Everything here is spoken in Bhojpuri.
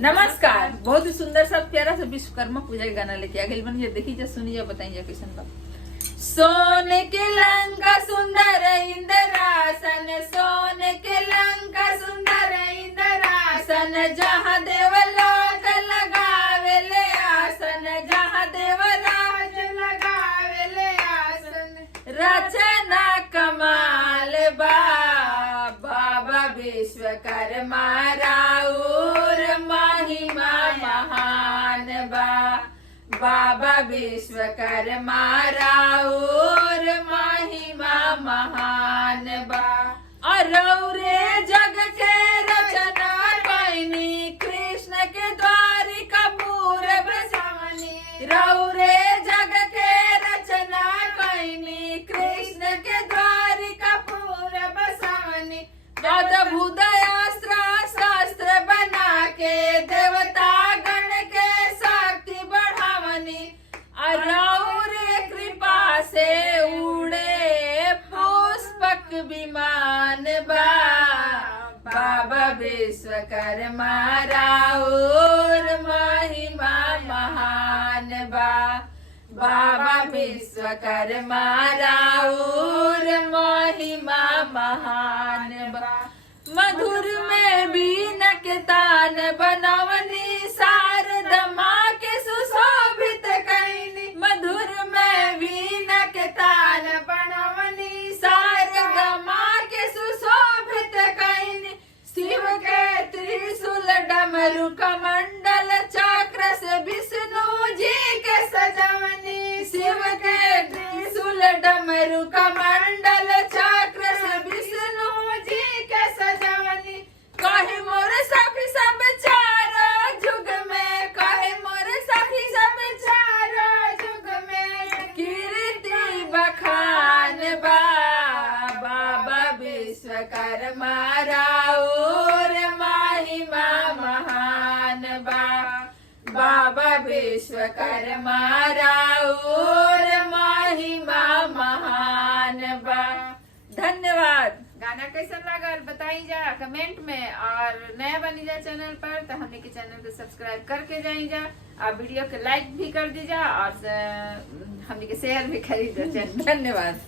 नमस्कार। बहुत ही सुंदर सा प्यारा सा विश्वकर्मा पूजा का गाना लेके आ गई बनिए। देखिए सुनिए बताइए कैसन बा। सोने के लंका सुंदर इंद्रासन, सोने के लंका सुंदर इंद्रासन, जहाँ देवलोक लगावेले आसन, जहाँ देवराज लगावेले आसन। रचना कमाल बा बाबा विश्वकर्मा राउर महिमा महान बा। बाबा विश्वकर्मा राउर महिमा महान बा। और रौरे जग के रचना कैनी, कृष्ण के द्वारिका पूरब सावनी। रौरे जग के रचना कैनी, कृष्ण के द्वारिका पूरब सावनी। अद्भुत अस्त्र शस्त्र बना के देवता गण के शक्ति बढ़ावनी। और कृपा से उड़े पुष्पक विमान बा। बाबा विश्वकर्मा राउर महिमा महान बा। बाबा विश्वकर्मा राउर महिमा महान बा। मधुर में बीन के तान बनवनी, शारदमा के सुशोभित कैनी। मधुर में बीन के तान बनवनी, शारदमा के सुशोभित कैनी। शिव के त्रिशूल डमरू कमंडल चक्र से विष्णु जी के सजवनी। शिव के त्रिशूल डमरू कमंडल चक्र से विष्णु जी के सजवनी। कहे मोर सखी सब चारों जुग में, कहे मोर सखी सब चारों जुग में, कीर्ति बखान बा। बाबा विश्वकर्मा राउर महिमा महान बा। बाबा विश्वकर्मा राउर महिमा महान बा। धन्यवाद। गाना कैसा लागल बताई जा कमेंट में। और नया बनी जा चैनल पर तो हमने के चैनल को सब्सक्राइब करके जाई जा, और वीडियो के लाइक भी कर दी जा, और हमने के शेयर भी करी जा चैनल। धन्यवाद।